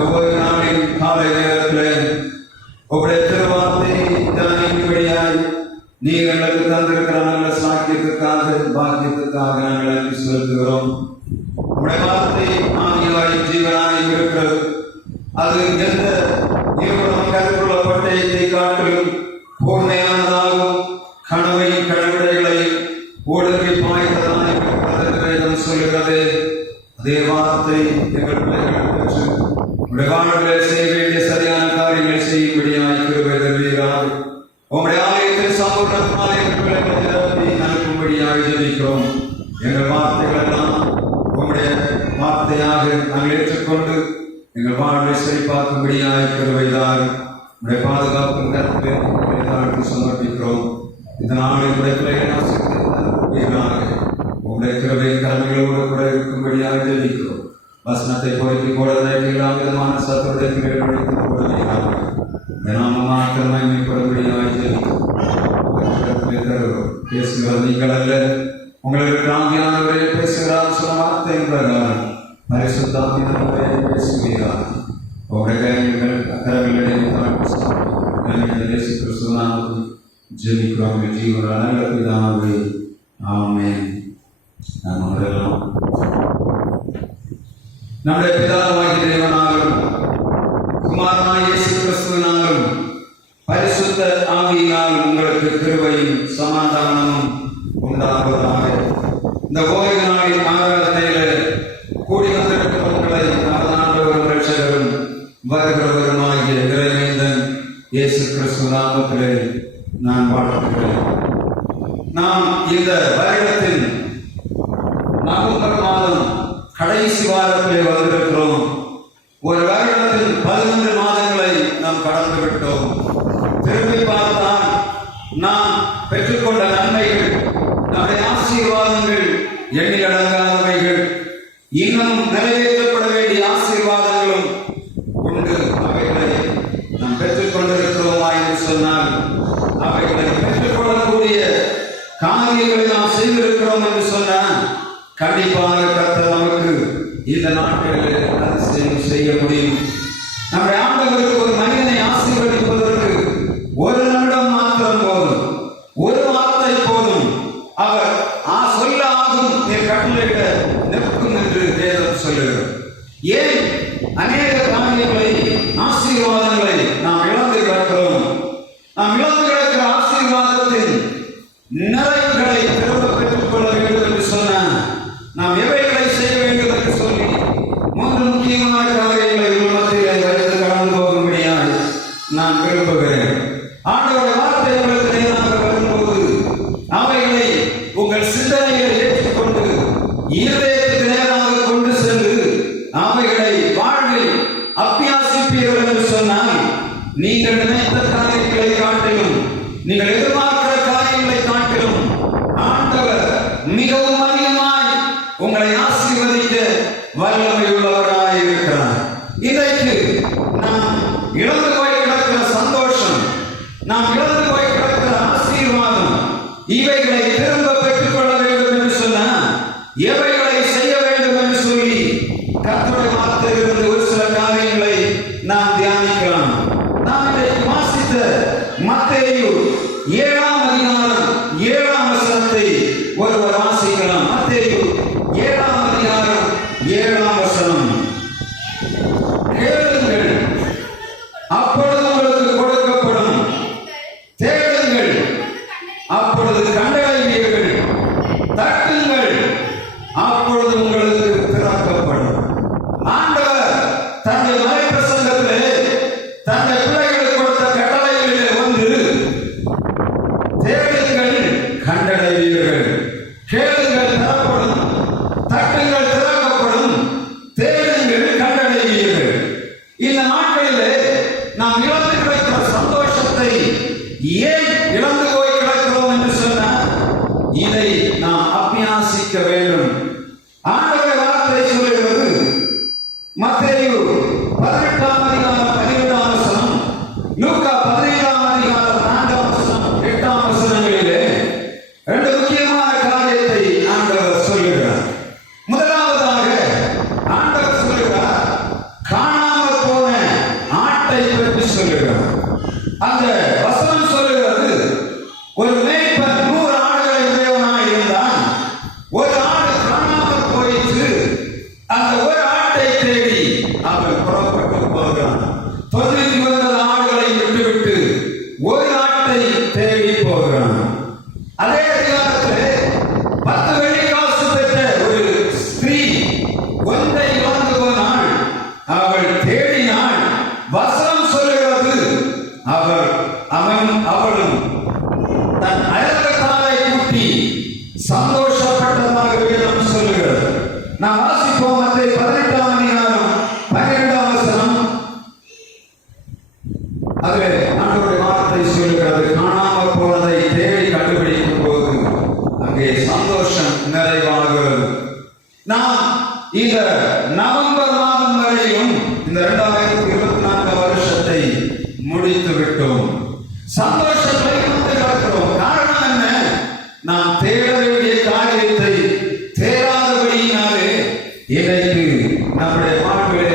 ஒவ்வொரு நாளின் காலை நேரத்தில் உங்களுடைய திருவார்த்தை தியானிக்கும்படியாய் நீர் எங்களுக்கு தந்திருக்கிற நல்ல சாக்கியத்துக்காக பாக்கியத்துக்காக நாங்கள் நன்றி செலுத்துகிறோம். உங்களுடைய வார்த்தை ஆவியாய் ஜீவனாய் இருக்கிறது. அது எந்த இருபுறம் கருத்துள்ள பட்டயத்தை காட்டிலும் கூர்மையானதாகவும் கனவையும் கடவுடைகளையும் ஊடுருவி பாய்ந்ததாய் இருக்கிறது வேதம் சொல்கிறது. அதே வார்த்தை எங்கள் பிள்ளைகள் பெற்று உங்களுடைய வாழ்வுகளை செய்ய வேண்டிய சரியான காரியங்களை செய்யும்படியாய் கிருபை தருவீராக. உங்களுடைய ஆலயத்தில் சம்பூர்ணமாக எங்கள் பிள்ளைகளை நிரப்பி அனுப்பும்படியாய் ஜெபிக்கிறோம். எங்கள் வார்த்தைகள் எல்லாம் உங்களுடைய வார்த்தையாக நாங்கள் ஏற்றுக்கொண்டு எங்கள் வாழ்வை சரிபார்க்கும்படியாய் கிருபைதார். உங்களுடைய பாதுகாப்பு கருத்துக்கு சமர்ப்பிக்கிறோம். இந்த நாளில் உடைய பிள்ளைகளை ஆசீர்வதிப்பீராக. உங்களுடைய கிருபை கடமைகளோடு கூட இருக்கும்படியாக ஜெபிக்கிறோம். வசனத்தை போய்க்கு கூட எல்லா விதமான சத்துடைய கிரைகளுக்கு கூடவேயாக நாம மாத்திரம் மகிமைப்படும்படியாக ஜெபிக்கிறோம். பேசுகிறது நீங்கள் அல்ல, உங்களுக்கு ஆவியானவரே பேசுகிறார் சொன்ன வார்த்தை பிரகாரம் பரிசுத்தாவியானவரே பேசுகிறார். உங்களுடைய கரங்களிடையே இயேசு கிறிஸ்து நாமத்தில் ஜெபிக்கிறோம். ஜீவன நல்ல பிதாவே, ஆமென். நம்முடைய பிதாவாகிய தேவனாலும் குமாரனாகிய இயேசு கிறிஸ்துவினாலும் பரிசுத்த ஆவியினாலும் உங்களுக்கு கிருபையும் சமாதானமும் உண்டாவதாக. இந்த ஓய்வு நாளின் ஆராதனையில கூடி வந்திருக்கிறவர்களை ஆண்டவரும் இரட்சகரும் வருகிறவருமாகிய இறைவேந்தன் இயேசு கிறிஸ்து நாமத்திலே நான் வாழ்த்துகிறேன். நாம் இந்த வருடத்தின் நவம்பர் மாதம் கடைசி வாரத்திலே வந்திருக்கிறோம். ஒரு வருடத்தில் 11 மாதங்களை நாம் கடந்து விட்டோம். திரும்பி பார்த்தால் நாம் பெற்றுக்கொண்ட நன்மைகள், நம்முடைய ஆசீர்வாதங்கள் எண்ணிலடங்காதவைகள், இன்னும் நிறைவேற்றப்பட வேண்டிய ஆசீர்வாதங்களும் உண்டு. அவைகளை நாம் பெற்றுக்கொண்டிருக்கிறோமா என்று சொன்னால், அவைகளை பெற்றுக்கொள்ளக்கூடிய காரியங்களை நாம் செய்திருக்கிறோம் என்று சொன்னால், கண்டிப்பாக கர்த்தர் நமக்கு இந்த நாட்களில் அதிசயம் செய்ய முடியும். நம்முடைய ஆண்டவருக்கு ஒரு மனிதனை ஆசீர்வதிப்பதற்கு ஒரு நிமிடம் மாத்திரம் போதும், ஒரு வார்த்தை போதும். அவர் சொல்ல ஆகும் என் கட்டளையிட நிற்கும் என்று வேதம் சொல்லுகிறது. ஏன் அநேக காரியங்களை, ஆசீர்வாதங்களை நாம் இழந்து கிடக்கிறோம்? நாம் இழந்து கிடக்கிற ஆசீர்வாதத்தின் நிறைவுகளை திரும்ப பெற்றுக் கொள்ள வேண்டும் என்று சொன்னார். நாம் எவைகளை செய்ய வேண்டும் என்று சொல்லி 3 முக்கியமான காரியங்களை உலகத்தில் வைத்து கடந்து போகும்படியாக நான் விரும்புகிறேன். ஆண்டவருடைய வார்த்தை உங்களுக்கு நேராக வரும்போது அவைகளை உங்கள் சிந்தனையில் ஏற்றுக்கொண்டு இருதயத்துக்கு நேராக கொண்டு சென்று அவைகளை வாழ்வில் அபியாசிப்பீர்கள் என்று சொன்னால், நீங்கள் நினைத்த காரியங்களை காட்டிலும், நீங்கள் எதிர்பார்க்கிற காரியங்களை காட்டிலும் ஆண்டவர் மிகவும் அதிகமாய் உங்களை ஆசீர்வதிக்க வல்லமை உள்ளவராய் இருக்கிறார். இன்றைக்கு நாம் இழந்து போய் கிடக்கிற சந்தோஷம், நாம் இழந்து போய் கிடக்கிற ஆசீர்வாதம், இவைகளை திரும்ப பெற்றுக் கொள்ள வேண்டும் என்று சொன்னால் எவைகளை செய்ய வேண்டும் என்று சொல்லி கர்த்தருடைய வார்த்தையிலிருந்து ஒரு சில காரியங்களை நாம் தியானிக்கலாம். நாம் இன்றைக்கு வாசித்த மத்தேயு 7ஆம் அதிகாரம் 7ஆம் வசனத்தை ஒருவர் வாசிக்கலாம். மத்தேயு 7ஆம் அதிகாரம் 7ஆம் வசனம். கேளுங்கள், அப்பொழுது உங்களுக்கு கொடுக்கப்படும். தேடுங்கள், அப்பொழுது கண்டடைவீர்கள். தட்டுங்கள், அப்பொழுது உங்களுக்கு திறக்கப்படும். ஆண்டவர் தன்னுடைய மறை பிரசங்கத்திலே தன்னுடைய பிள்ளைகளுக்கு கொடுத்த கட்டளைகளிலே ஒன்று, தேடுங்கள், கண்டடைவீர்கள். சந்தோஷப்பட்டதாக வேதம் சொல்லுகிறது. நாம் வாசிப்போம் மத்தேயு 18ஆம் அதிகாரம் 12ஆம் வசனம். அதிலே ஆண்டவருடைய வார்த்தை சொல்லுகிறது, காணாமல் போனதை தேடி கண்டுபிடிக்கும் போது அங்கே சந்தோஷம் நிறைவாகிறது. நாம் இந்த நவம்பர் மாதம் வரையும் இந்த 2024 வருஷத்தை முடித்து விட்டோம். சந்தோஷத்தை இருக்கிறோம். காரணம் என்ன? நாம் தேட வேண்டிய காரியத்தை தேடாதபடியினாலே இன்றைக்கு நம்முடைய வாழ்விலே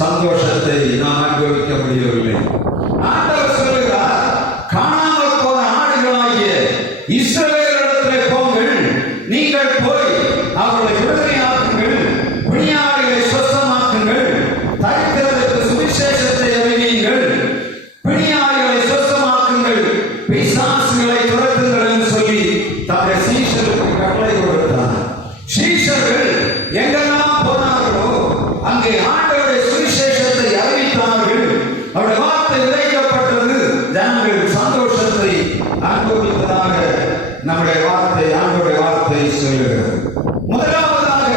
சந்தோஷத்தை நாம் அனுபவிக்க முடியவில்லை. ஆண்டவர் சொல்லுகிறார், காணாமல் போன ஆடுகளாகிய இஸ்ரவேலிடத்திலே போங்கள், நீங்கள் போய் அவர்களை விடுதலையாக்குங்கள், பிணியாளிகளை சுத்தமாக்குங்கள், தரித்திரருக்கு சுவிசேஷத்தை அறிவியுங்கள், பிணியாளிகளை சுத்தமாக்குங்கள், பிசாசுகளை துரத்துங்கள் என்று சொல்லி தம்முடைய சீஷருக்கு கட்டளை கொடுத்தார். சீஷர்கள் எங்கெல்லாம் போனார்களோ அங்கே ஆண்டவருடைய சுவிசேஷத்தை அறிவித்தார்கள். அவருடைய வார்த்தை விதைக்கப்பட்டது. ஜனங்கள் சந்தோஷத்தை அனுபவித்ததாக நம்முடைய வார்த்தை, ஆண்டவருடைய வார்த்தை சொல்லுகிறது. முதலாவதாக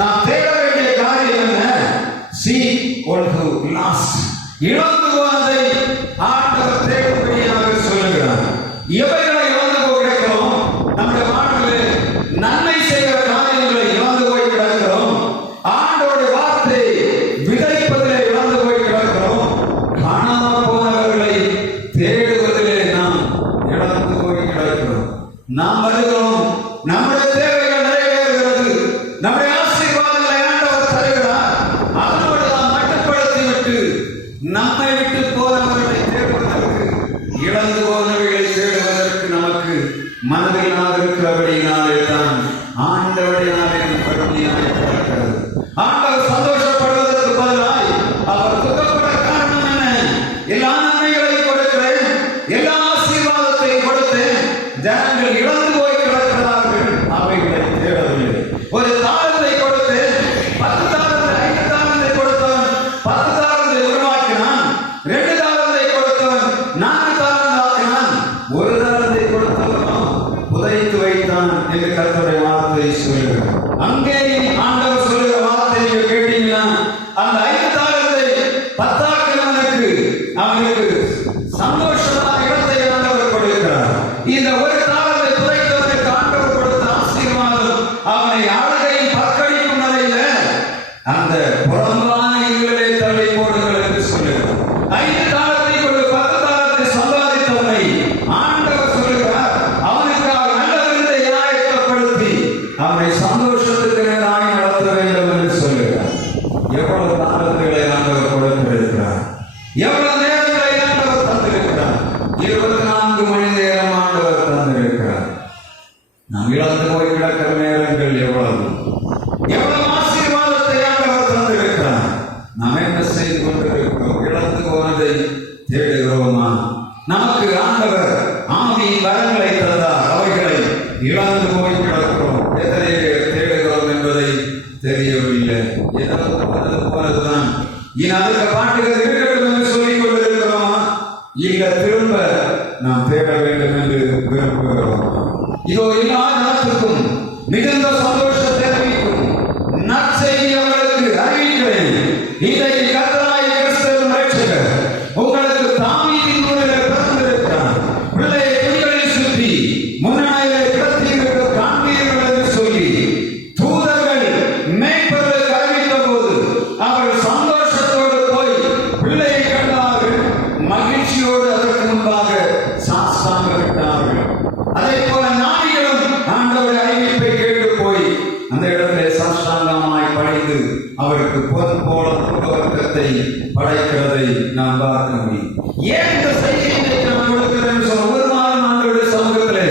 நாம் தேட வேண்டிய காரியம் என்ன? Seek one who lost. இழந்து போனதை ஆண்டவர் தேடும்படியாக சொல்லுகிறார். எவைகளை இழந்து போய் கிடக்கிறோம்? நம்முடைய வாழ்வில் நன்மை செய்கிற காரியங்களை இழந்து போய் கிடக்கிறோம். ஆண்டவருடைய வார்த்தை விதைப்பதிலே இழந்து போய் கிடக்கிறோம். காணாமல் போனவர்களை தேடுவதிலே நாம் இழந்து போய் கிடக்கிறோம். நாம் வருகிறோம், நம்முடைய தேவைகள் நிறைவேறுகிறது, நம்முடைய ஆசீர்வாதங்களை ஆண்டவர் தருகிறார். அதனோடு நாம் மட்டுப்படுத்தி விட்டு நம்மை விட்டு போனவர்களை தேடுவதற்கு, இழந்து போனவர்களை தேடுவதற்கு நமக்கு மனதில் இருக்கிறபடியினாலே தான் ஆண்டவருடைய நாளில் கருணையாக இருக்கிறது. ஆண்டவர் சந்தோஷப்படுவதற்கு பதிலாய் அவர் துக்கப்பட காரணம் என்ன? எல்லா நன்மைகளையும் கொடுக்கிறேன், எல்லா ஆசீர்வாதத்தையும் கொடுத்தேன், ஜனங்கள் இழந்து போய் கிடக்கிறார்கள், அவைகளை தேடவில்லை. ஒரு தாளத்தை கொடுத்தேன், 10 தாளத்தை 5 தாளத்தை கொடுத்தவன் 10 தாளத்தை உருவாக்கினான், 2 தாளத்தை கொடுத்தவன் 4 தாளத்தை ஆக்கினான், 1 தாளத்தை கொடுத்தவனோ புதைத்து வைத்தான் என்று கர்த்தருடைய வார்த்தை சொல்லுகிறது. அங்கே ஆண்டவர் சொல்லுகிற வார்த்தையை கேட்டீங்கன்னா, அந்த 5 தாளத்தை 10 ஆக்கினவனுக்கு அவனுக்கு சந்தோஷமான இடத்தை ஆண்டவர் கொடுக்கிறார். இந்த 1 தாளத்தை புதைத்தவனுக்கு ஆண்டவர் கொடுத்த ஆசீர்வாதம் அவனை ஆளுகையின் பற்கடிக்கும் நிலையில அந்த புறம்பான இருளிலே தள்ளி போடுங்கள் என்று சொல்லுகிறார். 5 தாளத்தை கொண்டு 10 தாளத்தை சம்பாதித்தவனை ஆண்டவர் சொல்லுகிறார், அவனுக்காக நல்ல விருந்தை ஆயத்தப்படுத்தி அவனை சந்தோஷத்துக்கு நேராக நடத்த வேண்டும் என்று சொல்லுகிறார். எவ்வளவு தாளங்களை ஆண்டவர் கொடுத்திருக்கிறார், எவ்வளவு நேரங்களை ஆண்டவர் தந்திருக்கிறார். 24 மணி நேரம் ஆண்டவர் தந்திருக்கிறார். நாம் இழந்து போய் கிடக்கிற நேரங்கள் எவ்வளவு ஆசீர்வாதத்தை ஆண்டவர் தந்திருக்கிறார். நாம் என்ன செய்து கொண்டிருக்கிறோம்? இழந்து போனதை தேடுகிறோமா? நமக்கு ஆண்டவர் ஆவியின் வரங்களை தந்தார், அவைகளை இழந்து போய் கிடக்கிறோம். எத்தனை தேடுகிறோம் என்பதை தெரியவில்லை. ஏதாவது போனதுதான் இனி அதுக்கு பாட்டுகள் இருக்கட்டும் என்று சொல்லிக் கொண்டிருக்கிறோமா? இல்ல திரும்ப நாம் தேட வேண்டும் என்று விரும்புகிறோம். இதோ எல்லா நாட்டுக்கும் மிகுந்த சந்தோஷத்தை அறிவிக்கும் நற்செய்தி அவர்களுக்கு அறிவிக்கிறேன். இன்றைக்கு கர்த்தராகிய கிறிஸ்துவின் இரட்சகர் உங்களுக்கு தாவீதின் ஊரிலே பிறந்திருக்கிறார். பிள்ளையை துணிகளில் சுற்றி முன்னாலே கிடத்தியிருக்க காண்பீர்கள் என்று சொல்லி தூதர்கள் மேய்ப்பவர்களுக்கு அறிவித்த போது அவர்கள் சந்தோஷத்தோடு போய் பிள்ளையை கண்டார்கள், மகிழ்ச்சியோடு அதற்கு முன்பாக சாஸ்தாங்கப்பட்டார்கள். அதே போல ஞானிகளும் ஆண்டவருடைய அறிவிப்பை கேட்டு போய் அந்த இடத்திலே சாஷ்டாங்கமாய் படைத்து அவருக்கு பொன் போல வர்க்கத்தை படைக்கிறதை நாம் பார்க்க முடியும். ஏன் இந்த செய்தியை நான் கொடுக்கிறேன் சொல்ல, ஒரு நாள் ஆண்டவருடைய சமூகத்திலே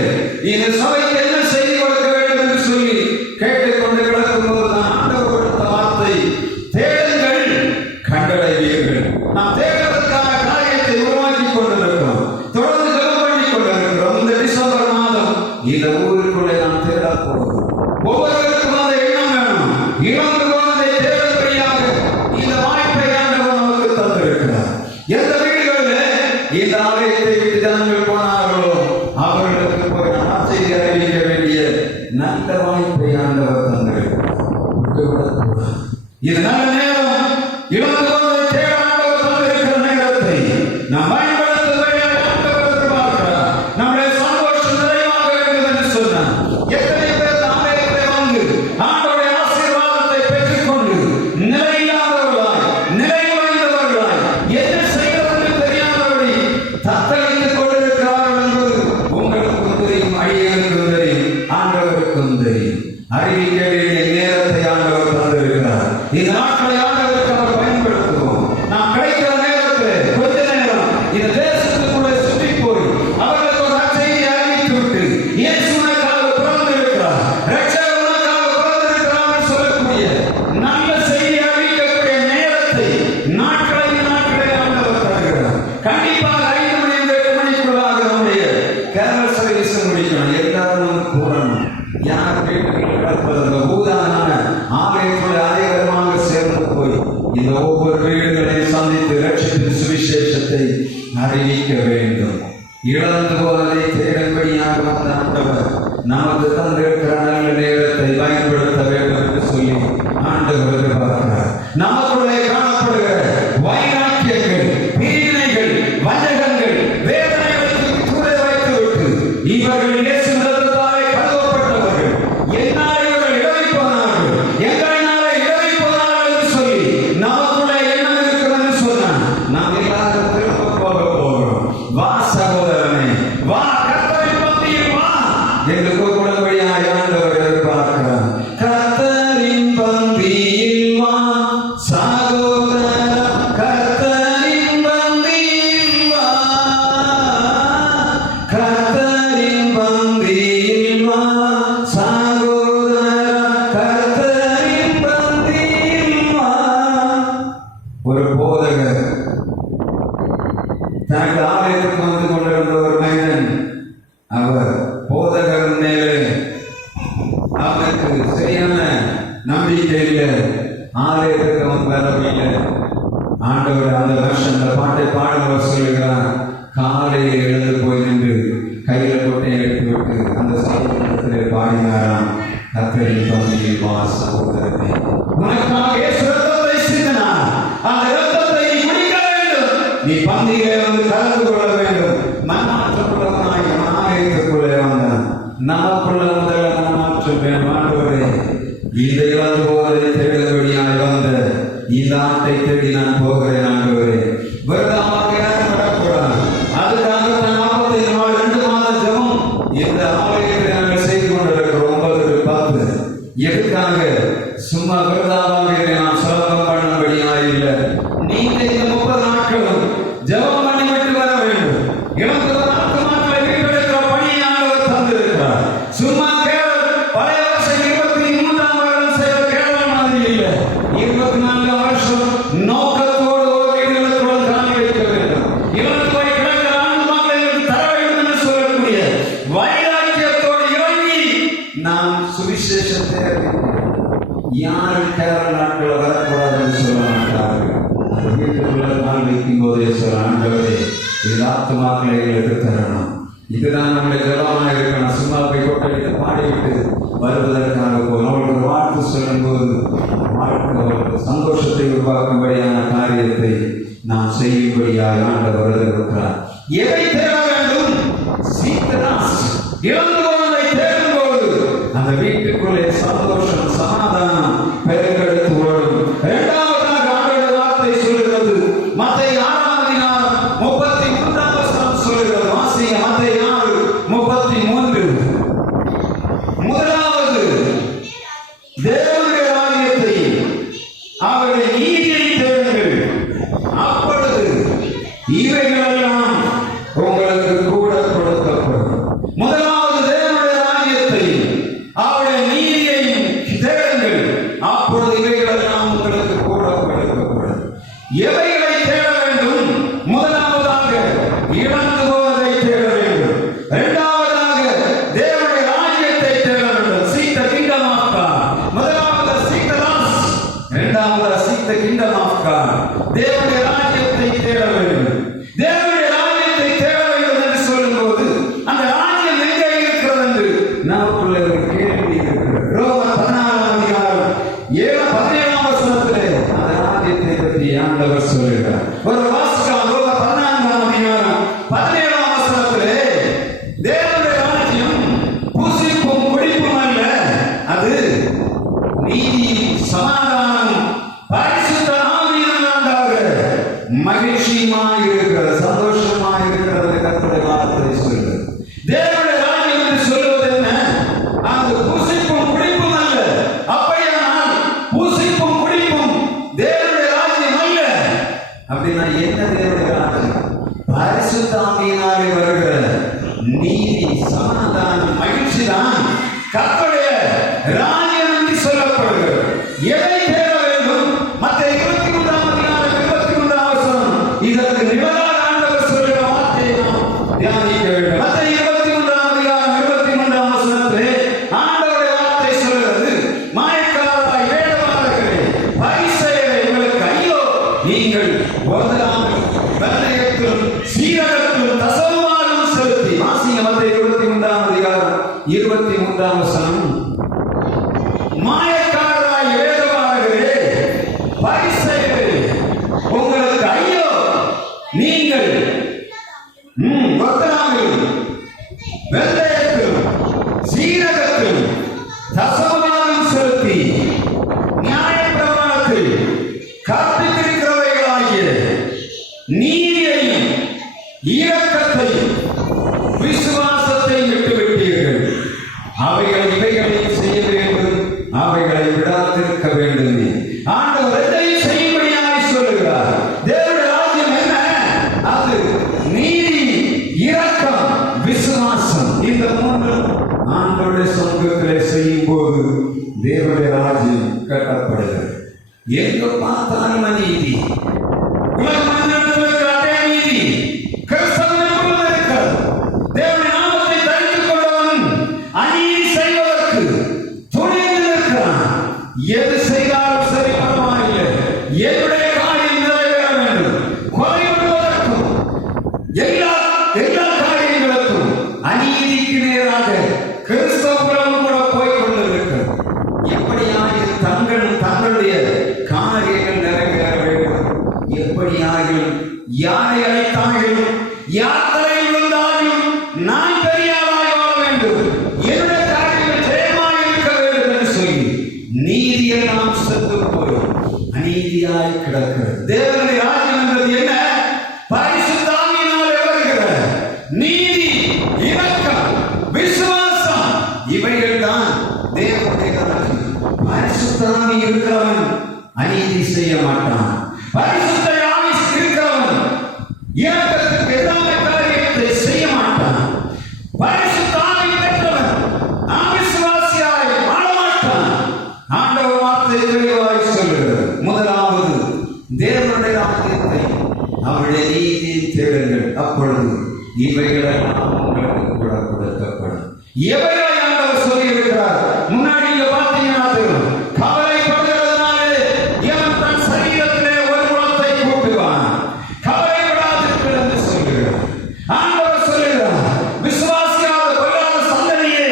இந்த சபைக்கு என்ன செய்தி கொடுக்க வேண்டும் என்று சொல்லி கேட்டுக்கொண்டு கிடக்கும் போதுதான் ஆண்டவர் கொடுத்த வார்த்தை, தேடுங்கள் கண்டடைவீர்கள். நாம் தேடுவதற்கான காரியத்தை உருவாக்கி கொண்டிருக்கிறோம், தொடர்ந்து ஜெபம் பண்ணி கொண்டிருக்கிறோம். இந்த டிசம்பர் மாதம் இந்த ஊருக்குள்ளே நாம் தேட போகிறோம். ஒவ்வொருவருக்கும் அந்த எண்ணம் வேணும். இழந்து போனதை தேடும்படியாக இந்த வாய்ப்பை ஆண்டவர் நமக்கு தந்திருக்கிறார். எந்த வீடுகளில் இந்த ஆலயத்தை விட்டு ஜனங்கள் போனார்களோ அவர்களுக்கு போய் நற்செய்தி அறிவிக்க வேண்டிய நல்ல வாய்ப்பை ஆண்டவர் தந்திருக்கிறார். இது நல்ல நேரம். இழந்து போவதை தேட ஆண்டவர் தந்திருக்கிற நேரத்தை நாம் பயன்படுத்துவதை ஆண்டவர் எதிர்பார்க்கிறார். நம்முடைய சந்தோஷம் நிறைவாக வேண்டும் என்று சொன்னார். எத்தனை பேர் ஆலயத்தை வந்து ஆண்டவருடைய ஆசீர்வாதத்தை பெற்றுக்கொண்டு நிலையில்லாதவர்களாய், நிறைவடைந்தவர்களாய், என்ன செய்வதென்று தெரியாதபடி தத்தளித்துக் கொண்டிருக்கிறார்கள் என்பது உங்களுக்கும் தெரியும், அடியேனுக்கும் தெரியும், ஆண்டவருக்கும் தெரியும். அறிவிக்க வேண்டிய நேரத்தை ஆண்டவர் தந்திருக்கிறார். இந்த நாட்களை ஆண்டவருக்கு அவர் பயன்படுத்துவோம். நாம் கிடைக்கிற நேரத்தில் கொஞ்ச நேரம் இந்த தேசத்துக்குள்ளே சுற்றி போய் அவர்களுக்கு ஒரு நற்செய்தி அறிவித்து விட்டு இயேசு உனக்காக பிறந்திருக்கிறார், இரட்சகர் உனக்காக பிறந்திருக்கிறார் சொல்லக்கூடிய நல்ல செய்தி அறிவிக்கக்கூடிய நேரத்தை நாட்களை ஆண்டவர் தருகிறார். கண்டிப்பாக 5 மணி 8 மணிக்குள்ளாக நம்முடைய கேரள சர்வீஸ் முடிக்கணும். எல்லாரும் கூறணும். யார் வீட்டுக்கு ஊதான ஆலயத்தோடு அதிகமாக சேர்ந்து போய் இந்த ஒவ்வொரு வீடுகளை சந்தித்து இரட்சத்தின் சுவிசேஷத்தை அறிவிக்க வேண்டும். இழந்து போவதை தேடும்படியாக வந்த ஆண்டவர் நமக்கு தந்திருக்கிற நல்ல நேரத்தை பயன்படுத்த வேண்டும் என்று சொல்லி ஆண்டவர் எதிர்பார்க்கிறார். நமக்குள்ளே காணப்படுகிற வைராக்கியங்கள், பிரிவினைகள், வஞ்சகங்கள், வேதனைகளுக்கு தூர வைத்துவிட்டு இவர்கள் இயேசு ரத்தத்தாலே கழுவப்பட்டவர்கள், என்னால் இவர்கள் இடறி போனார்கள், எங்களினாலே இடறி போனார்கள் என்று சொல்லி நமக்குள்ளே எண்ணம் இருக்கிறது சொன்னார். நாம் எல்லாரும் திரும்ப போகிறோம். வா சகோதரனே, வா கர்த்தரின் பந்தியில் வா என்று கூப்பிடும்படியாக ஆண்டவர் எதிர்பார்க்கிறார். கர்த்தரின் பந்தியில் வா சகோதரா, கர்த்தரின் பந்தியில் வா, கர்த்தரின் பந்தியில் வா சகோதரா, கர்த்தரின் பந்தியில் வா. ஒரு போதகர் தனக்கு ஆலயத்துக்கு வந்து கொண்டிருந்த ஒரு மனிதன், அவர் போதகர் மேலே அவருக்கு சரியான நம்பிக்கை இல்லை, ஆலயத்துக்கு அவன் வரவில்லை. ஆண்டவர் அந்த வருஷம் அந்த பாட்டை பாடுபவர் சொல்லுகிறார், காலையில் எழுந்து போய் நின்று கையில கொட்டை எடுத்துவிட்டு அந்த சமூகத்திலே பாடினாராம், கர்த்தரின் பந்தியில் வா சகோதரனே, உனக்காக இயேசு ரத்தத்தை சிந்தினார், அந்த ரத்தத்தை நீ குடிக்க வேண்டும், நீ பந்தியிலே வந்து கலந்து கொள்ள வேண்டும். மனமாற்றப்பட்டவனாய் ஆலயத்துக்குள்ளே வந்தான். நமக்குள்ள முதல்ல மனமாற்றம் வேண்டும். ஆண்டவரே, இந்த இழந்து போவதை தேடும்படியாய் வந்த இந்த ஆட்டை தேடி நான் போகிறேன். ஆண்டவரே, விரதமாக யாரும் வரக்கூடாது. அதுக்காக நான் 45 நாள் 2 மாத ஜெபம் இந்த ஆலயத்தை நாங்கள் செய்து கொண்டிருக்கிறோம். 9 to 10 எதுக்காக? சும்மா விரதமாக நான் சுலபம் பண்ணும்படியாக இல்லை. நீங்க இந்த 30 நாட்களும் ஜெபம் பண்ணிவிட்டு வர வேண்டும். இழந்து 4 நாட்களை வீட்டெடுக்கிற பணியை ஆண்டவர் தந்திருக்கிறார். சும்மா பழைய வருஷம் 23ஆம் வருடம் செய்த கேவலம் மாதிரி இல்லை. 24 வருஷம் நோக்கத்தோடு ஒரு வீடுகளுக்குள் காணி வைக்க வேண்டும். இழந்து போய் கிடக்கிற ஆன்மாக்களை தர வேண்டும் என்று சொல்லக்கூடிய வைராக்கியத்தோடு இறங்கி நாம் சுவிசேஷத்தை யாரும் கேரள நாட்கள் வரக்கூடாதுன்னு சொல்ல மாட்டார்கள். அந்த வீட்டுக்குள்ள நாள் வைக்கும் போதே சொல்ல, ஆண்டவரே இது ஆத்துமாக்களை எங்களுக்கு தரணும். இதுதான் நம்முடைய ஜபமாக இருக்கணும். சும்மா போய் கொட்டடித்து பாடிவிட்டு வருவதற்காக போகும். அவர்களுக்கு ஒரு வாழ்த்து சொல்லும் போது வாழ்க்கை சந்தோஷத்தை உருவாக்கும்படியான காரியத்தை நாம் செய்யும்படியாக ஆண்டவர் இருக்கிறார். எதை தேட வேண்டும்? சீக்கிரம் இழந்து போவதை தேடும் போது அந்த வீட்டுக்குள்ளே சந்தோஷம், சமாதானம் பெருக்கெடுத்து ஓடும். இரண்டாவதாக ஆண்டவருடைய வார்த்தை சொல்கிறது, மத்தேயு 6:33 சொல்கிறது. வாசிங்க மத்தேயு 6:33. முதலாவது தேவனுடைய ராஜ்யத்தை அவருடைய நீதியை தேடுங்கள், அப்பொழுது இவைகளெல்லாம் உங்களுக்கு கூட கொடுக்கப்படும். முதலாவது தேவனுடைய ராஜ்யத்தை அவருடைய நீதியை தேடுங்கள், அப்பொழுது இவைகளெல்லாம் உங்களுக்கு கூட கொடுக்கப்படும். எவைகளை தேட வேண்டும்? முதலாவதாக இழந்து போவதை தேட வேண்டும். இரண்டாவதாக தேவனுடைய ராஜ்யத்தை தேட வேண்டும். Seek the kingdom of God. முதலாவது seek the lost. இரண்டாவது seek the kingdom of God. தேவனுடைய ராஜ்யத்தை தேட வேண்டும். தேவனுடைய ராஜ்யத்தை தேட வேண்டும் என்று சொல்லும்போது அந்த ராஜ்யம் எங்கே இருக்கிறது என்று நமக்குள்ள ஒரு கேள்வி ராஜ்யம் என்று சொல்லப்படுகிறது. எதை தேட வேண்டும்? மத்தேயு 23:23 இதற்கு நிபந்தனை ஆண்டவர் சொல்லுகிற வார்த்தையை நாம் தியானிக்க வேண்டும். மத்தேயு 23:23 ஆண்டவருடைய வார்த்தை சொல்கிறது, மாயக்காரராய் வேடமானவர்களே, பரிசேயரே, உங்களுக்கு ஐயோ, நீங்கள் போதகத்திலும் வெள்ளையத்திலும் சீரகத்திலும் தசமபாகம் செலுத்தி. வாசிங்க மத்தேயு 23:23. மாயக்காரராய் வேதவார்களே, பரிசேயரே, உங்களுக்கு ஐயோ, நீங்கள் போதகத்திலும் வெள்ளையத்திலும் சீரகத்திலும் தசமபாகம் செலுத்தி நியாயப்பிரமாணத்தில் கற்பித்திருக்கிறவைகளாகிய நீதியையும் இரக்கத்தையும் விசுவாசத்தை விட்டுவிட்டீர்கள். இவைகளை செய்ய வேண்டும், அவைகளை விடாதிருக்க வேண்டும். ஆண்டவர் எதையும் செய்யும்படியாக சொல்லுகிறார். தேவனுடைய ராஜ்யம் என்ன? அது நீதி, இரக்கம், விசுவாசம். இந்த மூன்று ஆண்டவருடைய சொந்தத்திலே செய்யும் போது தேவனுடைய ராஜ்யம் கட்டப்படுகிறது. எங்க பார்த்தாலும் அநீதி, உலக மனிதர்களுக்கு அதே நீதி கிறிஸ்தவனுக்குள்ள இருக்கிறது. தேவனுடைய நாமத்தை தரித்துக் கொண்டவன் அநீதி செய்வதற்கு துணிந்து இருக்கிறான். எது செய்தாலும் சரி, பரவாயில்லை, என்னுடைய காரியம் நிறைவேற வேண்டும். கொலைவிடுவதற்கும் எல்லா காரியங்களுக்கும் அநீதிக்கு நேராக கிறிஸ்தவர்களும் கூட போய்கொண்டிருக்கிறது. எப்படியாக தங்களுடைய காரியங்கள் நிறைவேற வேண்டும். எப்படியாக யாரை அழைத்தாலும் யாத்திரை விழுந்தாலும் நான் பெரியாராய் வாழ வேண்டும், என்னுடைய காரியங்கள் ஜெயமாக இருக்க வேண்டும் என்று சொல்லி நீதியெல்லாம் செத்து போய் அநீதியாய் கிடக்கிறது. தேவனுடைய ராஜ்யம் என்பது என்ன? பரிசுத்த ஆவியினாலே வருகிற நீதி, இரக்கம், விசுவாசம். இவைகள் தான் தேவனுடைய ராஜ்யம். பரிசுத்த ஆவி இருக்கிறவன் அநீதி செய்ய மாட்டான். பரிசுத்த ஆவி இருக்கிறவன் இரக்கத்துக்கு எதிரான காரியத்தை செய்ய மாட்டான். பரிசுத்த ஆவி பெற்றவன் அவிசுவாசியாய் வாழ மாட்டான். ஆண்டவர் வார்த்தை தெளிவாய் சொல்லுகிறது. முதலாவது, தேவனுடைய ராஜ்யத்தை, அவருடைய நீதியை தேடுங்கள், அப்பொழுது இவைகளெல்லாம் உங்களுக்கு கூட கொடுக்கப்படும். எவைகளை ஆண்டவர் சொல்லி இருக்கிறார்? முன்னாடி நீங்க பார்த்தீங்கன்னா தெரியும். கவலைப்படுகிறதுனாலே எவன் தன் சரீரத்திலே ஒரு குணத்தை கூட்டுவான். கவலைப்படாதீர்கள் என்று சொல்லுகிறார். ஆண்டவர் சொல்லுகிறார், விசுவாசியாத கொள்ளாத சந்ததியே,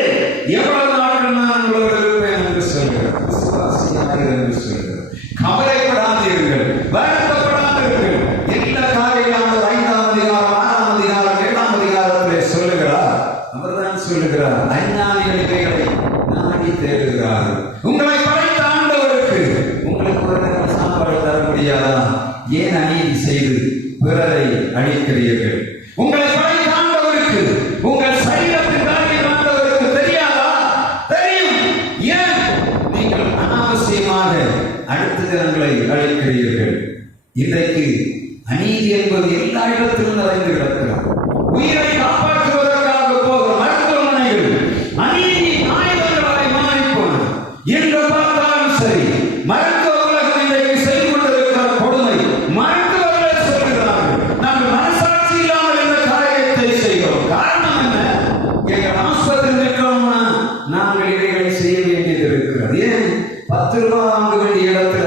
எவ்வளவு நாட்கள் நான் உங்களோடு இருப்பேன் என்று சொல்லுகிறார். விசுவாசியாதீர்கள் என்று சொல்லுகிறார். கவலைப்படாதீர்கள், வருத்தப்படாதீர்கள். எல்லா காரியங்களும் 5ஆம் அதிகாரம், 6ஆம் அதிகாரம், 7ஆம் அதிகாரத்திலே சொல்லுகிறார். அவர்தான் சொல்லுகிறார், அஞ்ஞானிகள் இவைகளை நாடி தேடுகிறார்கள். உங்களை படைத்த ஆண்டவருக்கு உங்களுக்கு ஒரு நேரம் சாப்பாடு தர முடியாதா? ஏன் அநீதி செய்து பிறரை அழிக்கிறீர்கள்? உங்களை படைத்த ஆண்டவருக்கு உங்கள் சரீரத்தின் காரியம் ஆண்டவருக்கு தெரியாதா? தெரியும். ஏன் நீங்கள் அனாவசியமாக அடுத்த தினங்களை அழிக்கிறீர்கள்? இன்றைக்கு அநீதி என்பது எல்லா இடத்திலும் நிறைந்து கிடக்கிறது. உயிரை காப்பாற்றுவதற்காக போகிற மருத்துவமனைகள் அநீதி ஆயுதங்களாய் மாறிப்போன. எங்கு பார்த்தாலும் சரி, மருத்துவ உலகம் இன்றைக்கு செய்து கொண்டிருக்கிற கொடுமை. மருத்துவர்களே சொல்கிறார்கள், நாங்கள் மனசாட்சி இல்லாமல் இந்த காரியத்தை செய்கிறோம். காரணம் என்ன? எங்கள் ஆஸ்பத்திரி இருக்கிறோம்னா நாங்கள் இவைகளை செய்ய வேண்டியது இருக்கிறது. ஏன் 10 ரூபாய் வாங்க வேண்டிய இடத்துல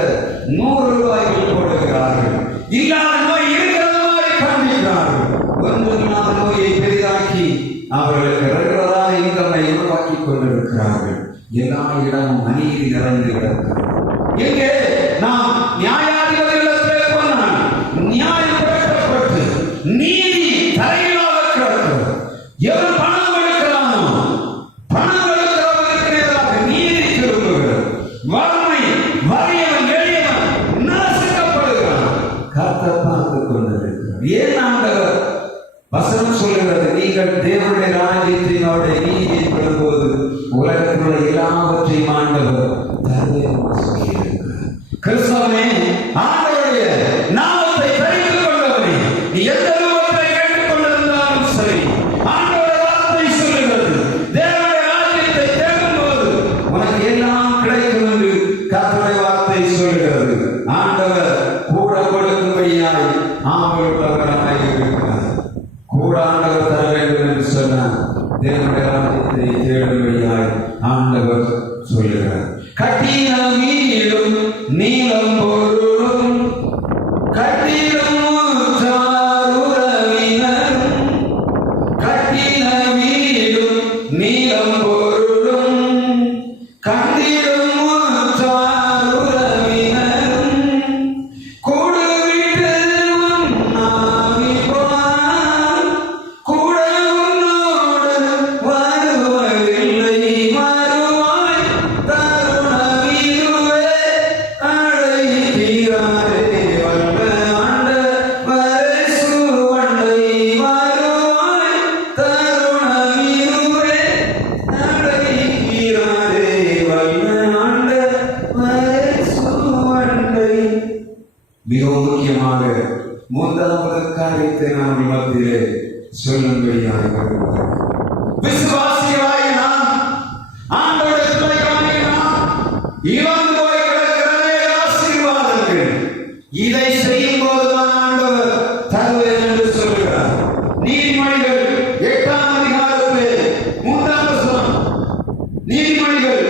100 ரூபாய்கள் போடுகிறார்கள். இல்லாத நோய் இருக்கிறது மாதிரி காண்பிக்கிறார்கள். ஒன்றுமில்லாத நோயை பெரிதாக்கி அவர்களுக்கு ரெகுலரான இன்கம்மை உருவாக்கி கொண்டிருக்கிறார்கள். எல்லா இடமும் அநீதி நிறைந்து கிடக்கிறது. எங்கே நாம் நியாயாதிபதிகளிடத்திலே போனால் நியாயம் புரட்டப்பட்டு நீதி தரையிலாக கிடக்கிறது. எவன் பணம் கொடுக்கிறானோ பணம் கொடுக்கிறவர்களுக்கு எதிராக நீதி திரும்புகிறது. வறுமை, வறியவன், எளியவன் நாசிக்கப்படுகிறான். கர்த்தர் பார்த்து கொண்டிருக்கிறார். ஏன் ஆண்டவர் வசனம் சொல்லுகிறது, நீங்கள் தேவனுடைய ராஜ்யத்தினுடைய நீதியை பெறும்போது உலகத்தில் உள்ள எல்லாவற்றையும் ஆண்டவர் தருவேன் சொல்லியிருக்கிறார். கிறிஸ்தவனே, ஆண்டவருடைய நாமத்தை தரித்துக் கொண்டவனே, நீ எந்த ரூபத்தை கேட்டுக் கொண்டிருந்தாலும் சரி, ஆண்டவருடைய வார்த்தை சொல்லுகிறது, தேவனுடைய ராஜ்யத்தை தேடும் போது உனக்கு எல்லா சொல்லுகிறார். கட்டின வீடும் நீளம் பொருளும் கட்டிடும் உறவினரும் கட்டின வீடும் நீளம் பொருளும் கண்டிடும் உறவினரும் கூடு விட்டு நாவி போனான் கூட உன்னோடு வருவதில்லை வருவாய் தருணமிருவே அழைக்கிறாரே வல்ல ஆண்டவரே சுவண்டை வருவாய் தருணமிருவே அழைக்கிறாரே வல்ல ஆண்டவரே சுவண்டை. மிகவும் முக்கியமாக மூன்றாவது காரியத்தை நாம் மத்தியிலே சொல்லும்படியாக வருகிறார். விசுவாசிகளாய் நாம் ஆண்டவருடைய பிள்ளைகளாகிய நாம் இழந்து போய் கிடக்கிறதே ஆசீர்வாதங்கள். இதை செய்யும் போதுதான் ஆண்டவர் தருவேன் என்று சொல்கிறார். நீதிமொழிகள் 8ஆம் அதிகாரத்திலே 3ஆம் வசனம், நீதிமொழிகள்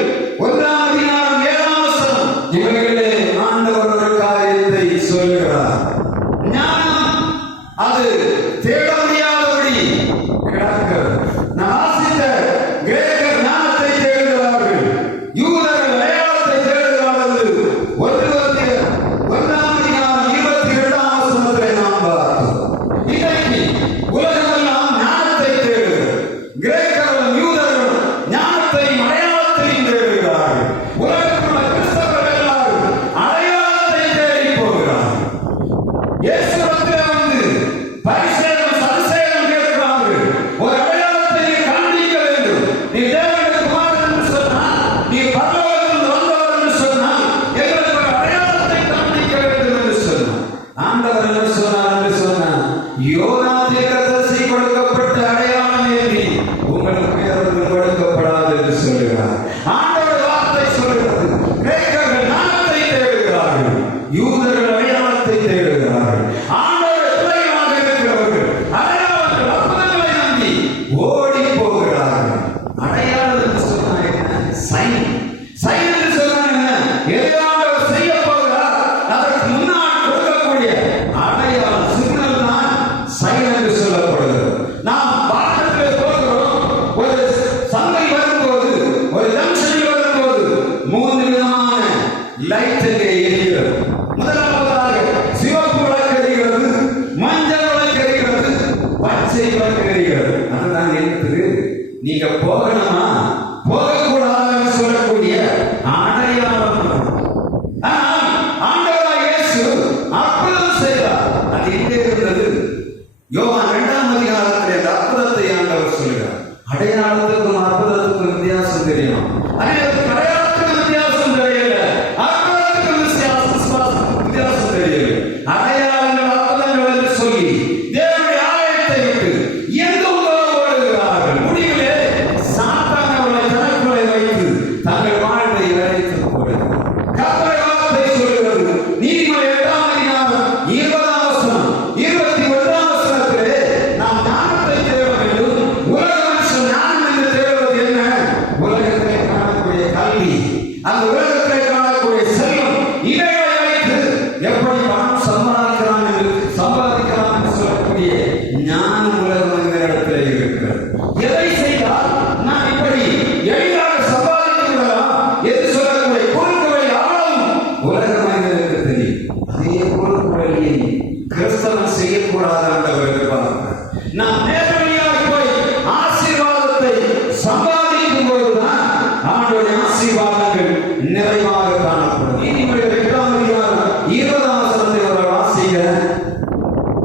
1ஆம் அதிகாரம் 7ஆம் வசனம், இவைகளே ஆண்டவர் ஒரு காரியத்தை சொல்கிறார். ஞானம் அது தேட முடியாதபடி கிடக்கிறது. நான் வாசித்த கிரேக்கர் ஞானத்தை தேடுகிறார்கள், யூதர்கள் அடையாளத்தை தேடுகிறார்கள். 1ஆம் அதிகாரம் 22ஆம் வசனத்திலே நாம் பார்த்தோம். இன்றைக்கு உலகமெல்லாம் ஞானத்தை தேடுகிறது. கிரேக்கர்களும் யூதர்களும் ஞானத்தையும் அடையாளத்தையும் தேடுகிறார்கள். உலகத்தில் உள்ள கிறிஸ்தவர்கள் எல்லாரும் அடையாளத்தை தேடி போகிறார்கள். இயேசுவிடத்திலே வந்து பரிசேயரும் சதுசேயரும் கேட்கிறார்கள், ஒரு அடையாளத்தை நீ காண்பிக்க வேண்டும். நீ தேவனுடைய குமாரன் என்று சொன்னால், நீ பரலோகத்திலிருந்து வந்தவர் என்று சொன்னால், எங்களுக்கு ஒரு அடையாளத்தை காண்பிக்க வேண்டும் என்று சொன்னார். ஆண்டவர் என்ன சொன்னார் என்று சொன்னார், யோனா தீர்க்கதரிசி கொடுக்கப்பட்ட அடையாளம் ஏந்தி உங்களுக்கு வேறொன்று கொடுக்கப்படாது என்று சொல்கிறார். ஆண்டவர் வார்த்தை சொல்கிறது. கிரேக்கர்கள் ஞானத்தை தேடுகிறார்கள், யூதர்கள் அடையாளத்தை தேடுகிறார்கள். ஆண்டவர் பிள்ளைகளாக இருக்கிறவர்கள் அடையாளங்கள் அற்புதங்களை நம்பி ஓடி போகிறார்கள். அடையாளம் என்று சொன்னால் என்ன? சைன். சைன் என்று சொன்னால் என்ன? எதை ஆண்டவர் செய்ய போகிறார் அதற்கு முன்னால் கொடுக்கக்கூடிய அடையாளம், சிக்னல் தான் சைன் என்று சொல்லப்படுகிறது. நாம் பாடத்திலே போகிறோம், ஒரு சந்தை வரும்போது, ஒரு ஜங்ஷனில் வரும்போது 3 விதமான லைட் அங்கே எரிகிறது. முதலாவதாக சிவப்பு விளக்கு எரிகிறது, மஞ்சள் விளக்கு எரிகிறது, பச்சை விளக்கு எரிகிறது. அதுதான் இருக்குது. நீங்க போகணுமா போகக்கூடாதுன்னு சொல்லக்கூடிய அடையாளம். ஆனால் ஆண்டவராகிய இயேசு அற்புதம் செய்தார். அது எங்கே இருந்தது? யோவான் 2ஆம் அதிகாரத்திலே அந்த அற்புதத்தை ஆண்டவர் சொல்கிறார். அடையாளத்துக்கும் அற்புதத்துக்கும் வித்தியாசம் தெரியும். அடையாளத்துக்கும் வித்தியாசம் தெரியல, அற்புதத்துக்கும் வித்தியாசம் தெரியல. அடையாளங்கள் அற்புதங்கள் என்று சொல்லி தேவனுடைய ஆலயத்தை விட்டு எந்த உலகம் ஓடுகிறார்கள். முடிவிலே சாத்தான் அவர்களை தனக்குள்ளே வைத்து தங்கள் வாழ்வை இழைத்துக் கொள்கிறார். கர்த்தருடைய வார்த்தை சொல்கிறது. நீதிமொழி 8ஆம் அதிகாரம் 20ஆம் வசனம், 21ஆம் வசனத்திலே நாம் ஞானத்தை தேட வேண்டும். உலக மனுஷன் ஞானம் என்று தேடுவது என்ன? உலகத்திலே காணக்கூடிய கல்வி, அந்த உலகத்திலே காணக்கூடிய செல்வம், இவைகளை வைத்து எப்படி பணம் சம்பாதிக்கலாம் என்று சொல்லக்கூடிய ஞானம் உலகம் இந்த இடத்திலே இருக்கிறது. எதை செய்தால் நான் இப்படி எளிதாக சம்பாதித்து விடலாம் என்று சொல்லக்கூடிய குறுக்கு வழி ஆழம் உலக மனிதனுக்கு தெரியும். அதே குறுக்கு வழியை கிறிஸ்தவன் செய்யக்கூடாது ஆண்டவர் எதிர்பார்க்கிறார். நாம் நேரடியாக போய் ஆசீர்வாதத்தை சம்பாதிக்கும் போதுதான் ஆண்டவருடைய ஆசீர்வாதங்கள் நிறைவாக காணப்படும். நீதிமொழிகள் 8ஆம் அதிகாரம் 20ஆம் வசனத்தை அவர்கள் வாசிக்க.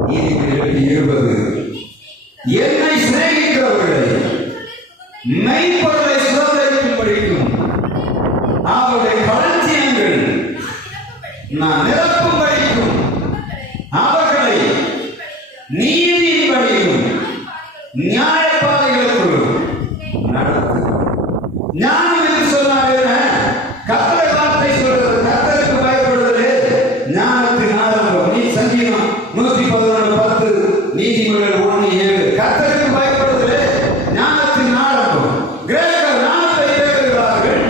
நீதிமொழிகள் 20, என்னை சிநேகிக்கிறவர்களை மெய்ப்பொருளை சுதந்திரிக்கும்படிக்கும் அவருடைய களஞ்சியங்கள் நான் நிரப்பும்படிக்கும் அவர்களை நீதியின்படியும் நியாயப்பாதைகளுக்குள் நடத்து. ஞானம் என்று சொன்னால் என்ன? கர்த்தருடைய வார்த்தை சொல்கிறது. கர்த்தருக்கு பயப்படுவதே ஞானத்தின் ஆரம்பம். நீ சங்கீதம் 111:10, நீதிமொழிகள் 1:7. கர்த்தருக்கு பயப்படுவதே ஞானத்தின் ஆரம்பம். கிரேக்கர் ஞானத்தை தேடுகிறார்கள்,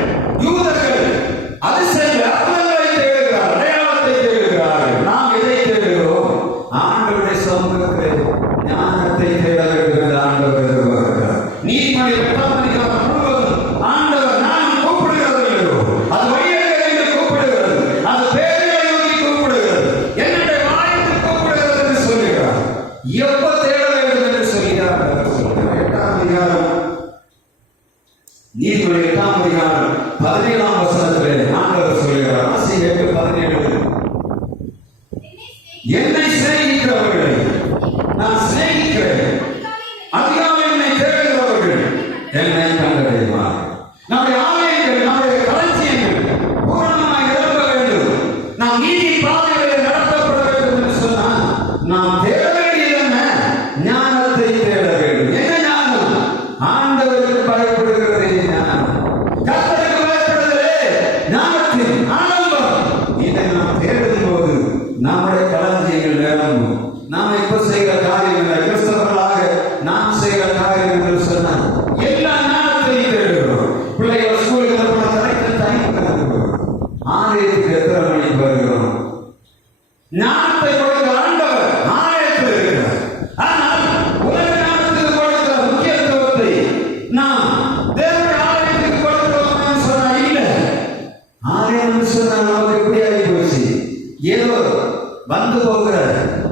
வந்து போகிற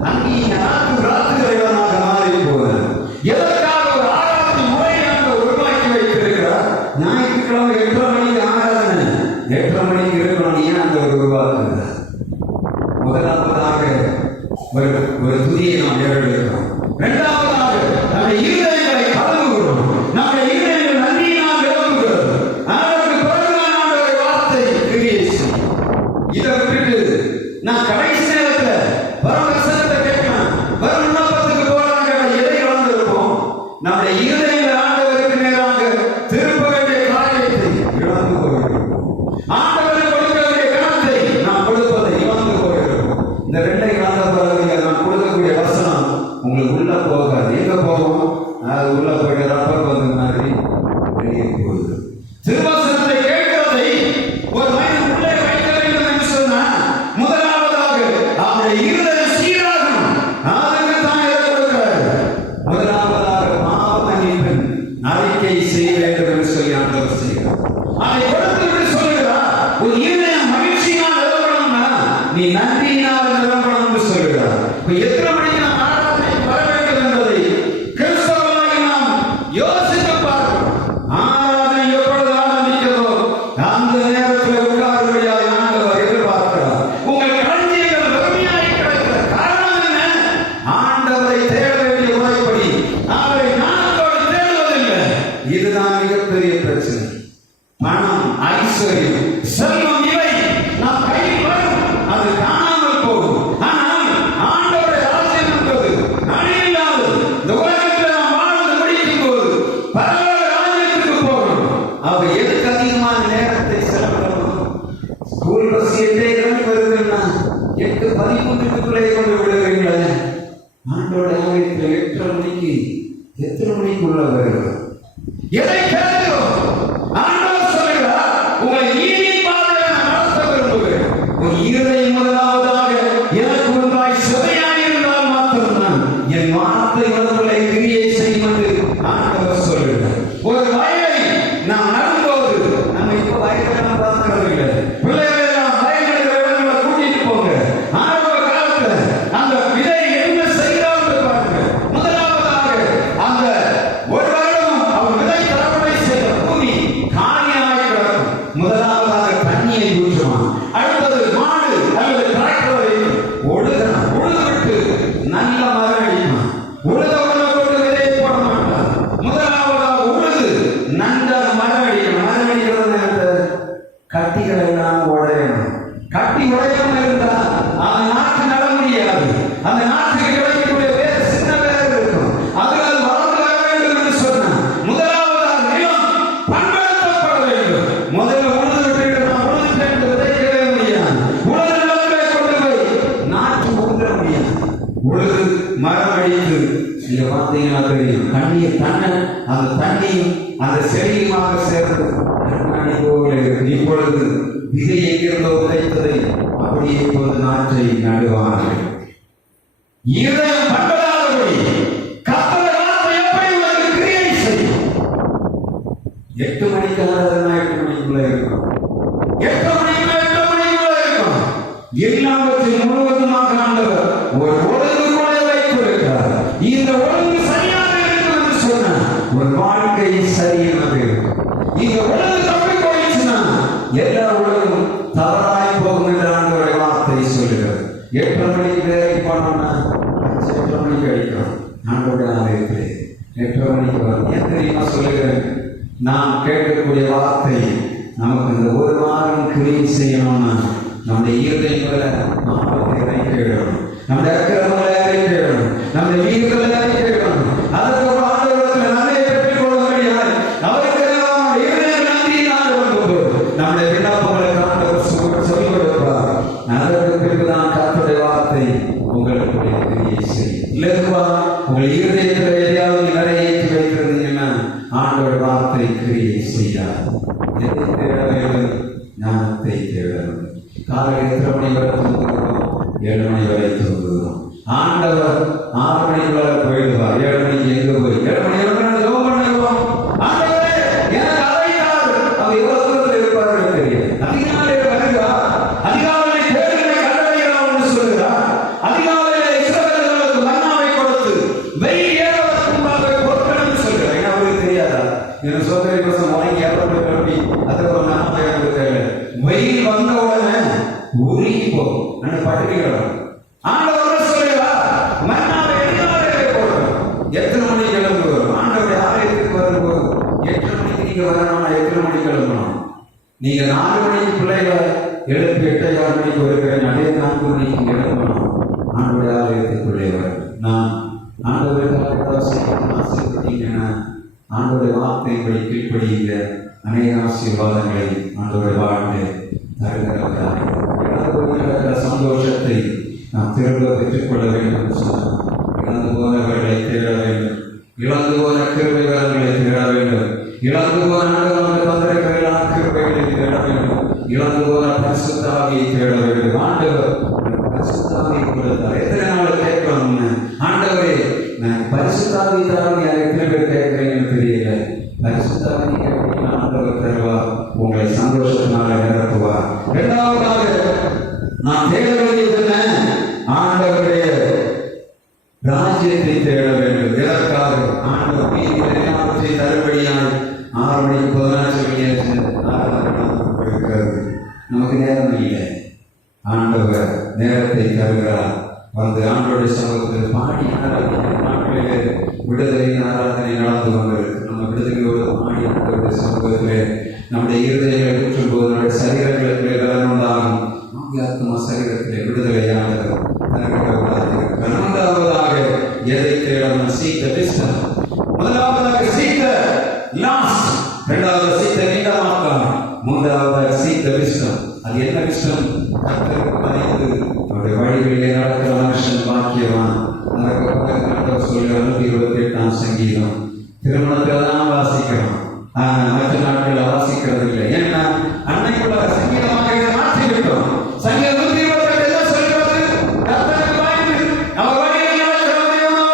அங்கீக ராத்துகிறவனாக மாறி போகிறார். எதற்காக ஒரு ஆராதனை முறையை ஆண்டவர் உருவாக்கி வைத்திருக்கிறார்? ஞாயிற்றுக்கிழமை 8:30 மணிக்கு ஆராதனை, 8:30 மணிக்கு இருக்கணும். ஏன் ஆண்டவர் உருவாக்குகிறார்? முதலாவதாக ஒரு துதியை நாம் ஏறெடுக்கிறோம். இரண்டாவதாக நம்முடைய இருதயங்களை கழுவுகிறோம். நம்முடைய இருதயங்கள் நன்றியினால் நிரம்புகிறது. அதற்கு பிறகுதான் ஆண்டவர் வார்த்தை கிரியை செய்யும். இதை விட்டுட்டு நான் கடைசி நேரத்தில் வரும் வசனத்தை கேட்கலாம், வரும் விண்ணப்பத்துக்கு போறாங்க, எதை இழந்திருப்போம்? நம்முடைய இருதயங்கள் ஆண்டவருக்கு நேராக திருப்ப வேண்டிய காரியத்தை இழந்து போயிருக்கோம். ஆண்டவருக்கு கொடுக்க வேண்டிய கணத்தை நாம் கொடுப்பதை இழந்து போயிருக்கோம். இந்த ரெண்டை இழந்த பிறகு நான் கொடுக்கக்கூடிய வசனம் உங்களுக்கு உள்ள போகாது. எங்க போகும்? அது உள்ள போயிட்டு ரப்பர் வந்து மாதிரி வெளியே போகுது. திருவசனத்தை கேட்கிறதை ஒரு மனிதன் உள்ளே வைக்க வேண்டும் என்று சொன்னா முதலாவதாக அவருடைய இருதயம் சீராகணும். அதுக்கு தான் எதை கொடுக்கிறார்? முதலாவதாக பாவ மன்னிப்பின் அறிக்கை செய்ய வேண்டும் என்று சொல்லி ஆண்டவர் செய்கிறார். அதை கொடுத்து சொல்லுகிறார், ஒரு இருதயம் மகிழ்ச்சியினால் நிரம்பணும்னா நீ நன்றியினால் நிரம்பணும் என்று சொல்லுகிறார். எத்தனை மணிக்கு நாம் ஆராதனைக்கு வர வேண்டும் என்பதை கிறிஸ்தவர்களாக நாம் யோசித்து பார்க்கிறோம். ஆராதனை எப்பொழுது ஆரம்பிக்கிறதோ அந்த நேரத்தில் உட்காரும்படியாக ஆண்டவர் எதிர்பார்க்கிறார். உங்கள் களஞ்சியங்கள் வெறுமையாய் கிடைக்கிற காரணம் என்ன? ஆண்டவரை தேட வேண்டிய முறைப்படி அவரை ஞானத்தோடு தேடுவதில்லை. இதுதான் மிகப்பெரிய பிரச்சனை. பணம், ஐஸ்வர்யம், செல்வம் இவை நாம் கையில் வரும், அது காணாமல் போகும். ஆனால் ஆண்டவருடைய ராஜ்யம் என்பது அழியில்லாதது. இந்த உலகத்தில் நாம் வாழ்ந்து முடிக்கும் போது பரலோக ராஜ்யத்துக்கு போகணும். அவர் எதுக்கு அதிகமான நேரத்தை செலவிடணும்? ஸ்கூல் பஸ் 8:30 வருதுன்னா 8:13 கொண்டு விடுவீங்களே. ஆண்டோட ஆலயத்தில் 8:30 மணிக்கு எத்தனை மணிக்குள்ள வருகிறோம்? எதை கேட்கிறோம்? ஆண்டவர் சொல்கிறார், உங்களை நீதியின் பாதையில் நான் நடத்த விரும்புகிறேன். உன் இருதயம் முதலாவதாக எனக்கு முன்பாய் செவையாய் இருந்தால் மாத்திரம்தான் என் வார்த்தை உங்களை கிரியை செய்யும் என்று ஆண்டவர் சொல்கிறார். ஒரு வயலை நாம் நடும்போது நம்ம இப்ப வயலெல்லாம் பார்க்கிறது இல்லை. பிள்ளைகளை எல்லாம் வயலுடைய இடங்களை கூட்டிட்டு போங்க. ஆரம்ப காலத்துல அந்த விதை என்ன செய்கிறார்கள் பாருங்க. முதலாவதாக அந்த ஒரு வருடம் அவர் விதை தரப்படை செய்த பூமி காலியாக கிடக்கும். முதலாவதாக தண்ணியை ஊற்றுவான். அடுத்தது மாடு அல்லது டிராக்டரை ஒழுகணும். உழுதுவிட்டு நல்ல மரம் அடிப்பான். உழுத உடனே கொண்டு விதையை போட மாட்டான். முதலாவதாக உழுது நல்ல மரம் அடிக்கணும். மரம் அடிக்கிறது கட்டிகளை எல்லாம் உடையணும். கட்டி உடையாம இருந்தா அந்த நாட்டு நட முடியாது. அந்த நாட்டுக்கு கிடைக்கக்கூடிய வேறு சின்ன வேறு இருக்கும். அதுகள் வளர்ந்து வர வேண்டும் என்று சொன்ன முதலாவதாக நிலம் பண்படுத்தப்பட வேண்டும். முதல்ல உழுது விட்டு நான் உழுதுட்டேன் என்று விதைக்கவே முடியாது. உழுது நிலத்தை கொண்டு போய் நாட்டு உழுத முடியாது. உழுது மரம் அடித்து நீங்க பார்த்தீங்கன்னா தெரியும். தண்ணீர் அந்த தண்ணியும் அந்த செடியுமாக சேர்ந்து போல இருக்கு. இப்பொழுது விதை எங்கிருந்தோ விதைத்ததை அப்படியே இப்போது நாற்றை நடுவார்கள். இருதயம் பண்படாதபடி கர்த்தருடைய வார்த்தை எப்படி உங்களுக்கு கிரியை செய்யும்? 8 மணிக்கு ஆராதனை 8 மணிக்குள்ள இருக்கும். 8 மணிக்குள்ள இருக்கும். எல்லாவற்றையும் முழுவதுமாக ஆண்டவர் ஒரு ஒழுங்கு கூட வைத்திருக்கிறார். இந்த ஒழுங்கு சரியாக இருக்கும் என்று சொன்ன ஒரு வாழ்க்கை சரியாக இருக்கும். இந்த ஒழுங்கு தப்பி போயிடுச்சுன்னா எல்லா உலகம் தவறாய் போகும் என்று ஆண்டவருடைய வார்த்தை சொல்லுகிறது. 8 மணிக்கு வேலை போனோம்னா 8 மணிக்கு அடிக்கிறோம். ஆண்டவருடைய ஆலயத்திலே 8 மணிக்கு வரும். ஏன் தெரியுமா சொல்லுகிறேன்? நாம் கேட்கக்கூடிய வார்த்தை நமக்கு இந்த ஒரு வாரம் கிரியை செய்யணும்னா நம்முடைய இருதயங்களை நாமத்தை அறிக்கையிடணும். நம்முடைய அக்கிரமங்களை அறிக்கையிடணும். நம்முடைய வீடுகளை அறிக்கையிடணும். அதற்கு ஒரு ஆண்டவரத்தில் நன்மையை பெற்றுக் கொள்ள முடியாது. அவருக்கு இருதயம் நன்றியினால் வந்து நம்முடைய விண்ணப்பங்களுக்கு ஆண்டவர் சொல்லிக் கொடுக்கிறார். அதற்கு பிறகுதான் கர்த்தருடைய வார்த்தை உங்களுக்கு கிரியை செய்யும். இல்லையா? உங்கள் இருதயத்தில் எதையாவது நிறைவேற்றி வைத்திருந்தீங்கன்னா ஆண்டவர் வார்த்தை கிரியை செய்யார். எதை தேட வேண்டும்? ஞானத்தை தேட வேண்டும். காலையில் எத்தனை மணி வரை தூங்குகிறோம்? 7 மணி வரை தூங்குகிறோம். ஆண்டவர் 6 மணிக்குள்ள போயிடுவார். 7 மணிக்கு எங்க போய் 7 மணி ஜெபம் பண்ணுவோம். ஆண்டவரே எனக்கு அழைத்தார். அவர் எவ்வளவு தூரத்தில் இருப்பார்கள் தெரியும். அதிகாலை வருகிறார். அதிகாலை தேடுகிற கண்டடைகிறார் என்று சொல்கிறார். உருகி போகும். நான் பட்டினிக்கிறோம். ஆண்டவர் சொல்லுவா மன்னாவை எளிதாகவே போடும். எத்தனை மணிக்கு கிளம்புவோம்? ஆண்டவருடைய ஆலயத்துக்கு வரும்போது 8 மணிக்கு நீங்க வரணும்னா 8 மணிக்கு கிளம்பணும். நீங்க 4 மணிக்கு பிள்ளைகளை எழுப்பி 8:15 மணிக்கு வருகிறேன், அதே 4 மணிக்கு எழுப்பணும். ஆண்டவருடைய ஆலயத்துக்குள்ளே வரும். நான் ஆண்டவருக்காக ஆசைப்பட்டீங்கன்னா ஆண்டவருடைய வார்த்தைகளை கீழ்ப்படியுங்க. அநேக ஆசீர்வாதங்களை ஆண்டவருடைய வாழ்ந்து தருகிறவர்களாக சந்தோஷத்தை நாம் திரும்ப பெற்றுக்கொள்ள வேண்டும் என்று சொன்னார். இழந்து போனவர்களை தேட வேண்டும், இழந்து போன கிருபைகளை தேட வேண்டும், இழந்து போன தந்திரங்களான கிருபைகளை தேட வேண்டும், இழந்து போன பரிசுத்த ஆவியை தேட வேண்டும். ஆண்டவர் பரிசுத்த ஆவியை கொடுத்தார். எத்தனை நாள் கேட்கணும்னு, ஆண்டவரே நான் பரிசுத்த ஆவி தாருங்க, எத்தனை பேர் கேட்கிறீங்கன்னு தெரியல. பரிசுத்த ஆவி கேட்கிறீங்க, ஆண்டவர் தருவார், உங்களை சந்தோஷத்தினால நிரப்புவார். இரண்டாவதாக நாம் தேட வேண்டியது என்ன? ஆண்டவருடைய ராஜ்யத்தை தேட வேண்டும். எதற்காக? ஆண்டவர் மீதி தருபடியாய் 6 மணிக்கு 14 இருக்கிறது. நமக்கு நேரம் இல்லை. ஆண்டவர் நேரத்தை தருகிறார். வந்து ஆண்டவருடைய சமூகத்தில் பாடி நாட்களிலே விடுதலையின் ஆராதனை நடந்து கொண்டிருக்கு. நம்ம விடுதலையோடு பாடி ஆண்டவருடைய சமூகத்திலே நம்முடைய இருதயங்களை ஊற்றும் போது நம்முடைய சரீரங்களுக்கு பலன் உண்டாகும். ஆத்மா சரீரத்திலே விடுதலையானது. இரண்டாவதாக எதை தேடணும்? seek the wisdom. முதலாவதாக seek the last, இரண்டாவது seek the kingdom of God, மூன்றாவதாக seek the wisdom. அது என்ன wisdom? கர்த்தருக்கு பயந்து அவருடைய வழிகளிலே நடக்கிற மனுஷன் பாக்கியவான். அதற்கு சொல்கிற 128ஆம் சங்கீதம். திருமணத்தில் தான் வாசிக்கிறோம், மற்ற நாட்களில் வாசிக்கிறது இல்லை. ஏன்னா அன்னைக்குள்ள சங்கீதமாக இதை மாற்றிவிட்டோம். சங்கீதம் 128 என்ன சொல்கிறது? கர்த்தருக்கு பயந்து அவர் வழிகளில் நடக்கிறவனோ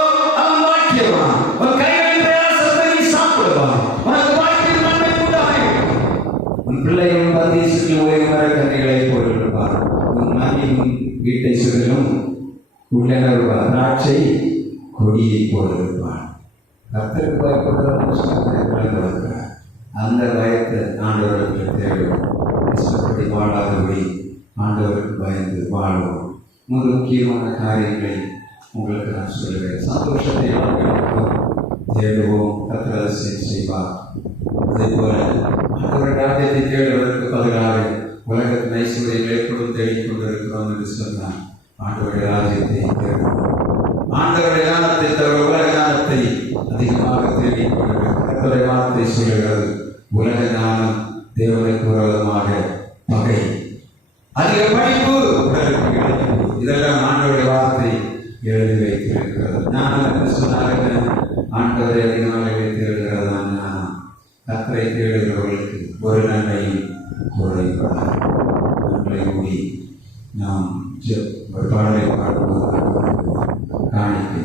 அவன் பாக்கியவான். உன் கைகளின் பிரயாசத்தை நீ சாப்பிடுவான். உனக்கு வாழ்க்கையில் நன்மை உண்டாகும். உன் பிள்ளையும் பரதேசில் உயர்ந்த கன்னிகளை போட்டிருப்பார். உன் மனைவியும் வீட்டை சுற்றிலும் உள்ளனர் திராட்சை கொடியை போட்டிருப்பார். கர்த்தருக்கு பயப்படுற அந்த பயத்தை ஆண்டவர்களுக்கு தேடும். இஷ்டப்படி வாழாதபடி ஆண்டவருக்கு பயந்து வாழுவோம். முக்கியமான காரியங்களை உங்களுக்கு நான் சொல்லுவேன். சந்தோஷத்தை தேடுவோம், கர்த்தர் செய்வார். அதே போல ஆண்டவர் ராஜ்யத்தை தேடுவதற்கு பதிலாக உலகத்தின் ஐஸ்வர்யங்களை எப்பொழுது தேடிக் கொண்டிருக்கிறோம் என்று சொன்னார். ஆண்டவருடைய ராஜ்யத்தை தேடுவோம். ஆண்டவருடைய ஞானத்தை தவிர உலக ஞானத்தை அதிகமாக தேடிக் கொண்டிருக்கிறோம். கர்த்தருடைய வார்த்தை சொல்லுகிறது, உலக ஞானம் தேவனுக்கு விரோதமாக பகை. அதிக படிப்பு இதெல்லாம் ஆண்டவருடைய வார்த்தை எழுதி வைத்திருக்கிறது. ஞானம் என்று சொன்னார்கள், ஆண்டவரை அதிகமாக தேடுகிறதா ஞானம். கர்த்தரை தேடுகிறவர்களுக்கு ஒரு நன்மையும் குறைபடாது. நன்மை கூடி நாம் ஒரு பாடலை பாடுவோம். காணிக்கை